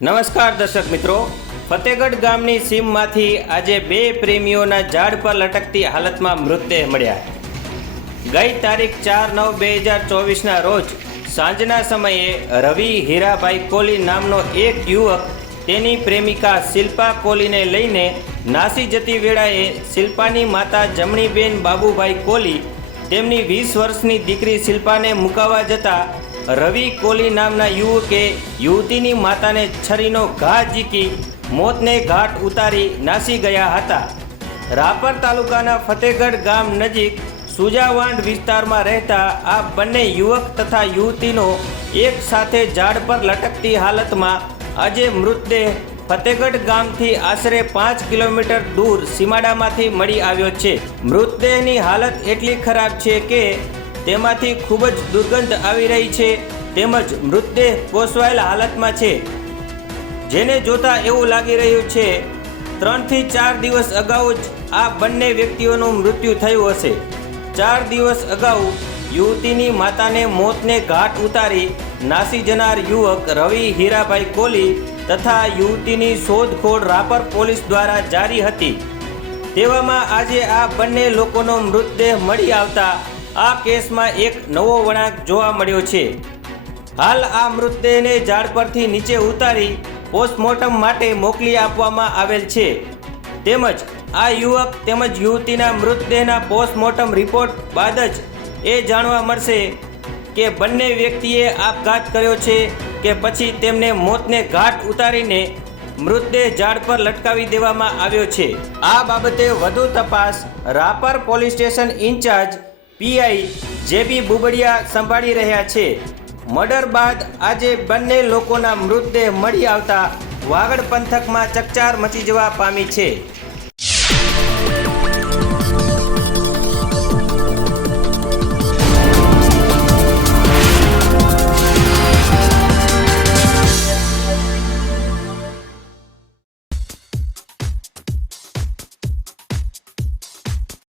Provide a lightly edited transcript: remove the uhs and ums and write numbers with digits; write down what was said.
નમસ્કાર દર્શક મિત્રો, ફતેગઢ ગામની સીમમાંથી આજે બે પ્રેમીઓના ઝાડ પર લટકતી હાલતમાં મૃતદેહ મળ્યા. ગઈ તારીખ 4/9/2024ના રોજ સાંજના સમયે રવિ હીરાભાઈ કોલી નામનો એક યુવક તેની પ્રેમિકા શિલ્પા કોલીને લઈને નાસી જતી વેળાએ શિલ્પાની માતા જમણીબેન બાબુભાઈ કોલી તેમની 20 વર્ષની દીકરી શિલ્પાને મુકાવવા જતા રવિ કોલી નામના યુવકે યુવતીની માતાને છરીનો ઘા ઝીકી મોતને ઘાટ ઉતારી નાસી ગયા હતા. રાપર તાલુકાના ફતેગઢ ગામ નજીક સુજાવાંડ વિસ્તારમાં રહેતા આ બંને યુવક તથા યુવતીનો એક સાથે ઝાડ પર લટકતી હાલતમાં આજે મૃતદેહ ફતેગઢ ગામથી આશરે 5 કિલોમીટર દૂર સીમાડામાંથી મળી આવ્યો છે. મૃતદેહની હાલત એટલી ખરાબ છે કે તેમાંથી ખૂબ જ દુર્ગંધ આવી રહી છે તેમજ મૃતદેહ કોસવાયેલ હાલતમાં છે, જેને જોતા એવું લાગી રહ્યું છે 3 થી 4 દિવસ અગાઉ જ આ બંને વ્યક્તિઓનું મૃત્યુ થયું હશે. 4 દિવસ અગાઉ યુવતીની માતાને મોતને ઘાટ ઉતારી નાસી જનાર યુવક રવિ હીરાભાઈ કોલી તથા યુવતીની શોધખોળ રાપર પોલીસ દ્વારા જારી હતી. તેવામાં આજે આ બંને લોકોનો મૃતદેહ મળી આવતા આ કેસમાં એક નવો વળાંક જોવા મળ્યો છે. હાલ આ મૃતદેહને ઝાડ પરથી નીચે ઉતારી પોસ્ટમોર્ટમ માટે મોકલી આપવામાં આવેલ છે. તેમજ આ યુવક તેમજ યુવતીના મૃતદેહના પોસ્ટમોર્ટમ રિપોર્ટ બાદ જ એ જાણવા મળશે કે બંને વ્યક્તિએ આપઘાત કર્યો છે કે પછી તેમને મોતને ઘાટ ઉતારીને મૃતદેહ ઝાડ પર લટકાવી દેવામાં આવ્યો છે. આ બાબતે વધુ તપાસ Rapar police station incharge PI JB Bubadiya સંભાળી રહ્યા છે. મર્ડર બાદ આજે બંને લોકોના મૃતદેહ મળી આવતા વાગડ પંથકમાં ચકચાર મચી જવા પામી છે.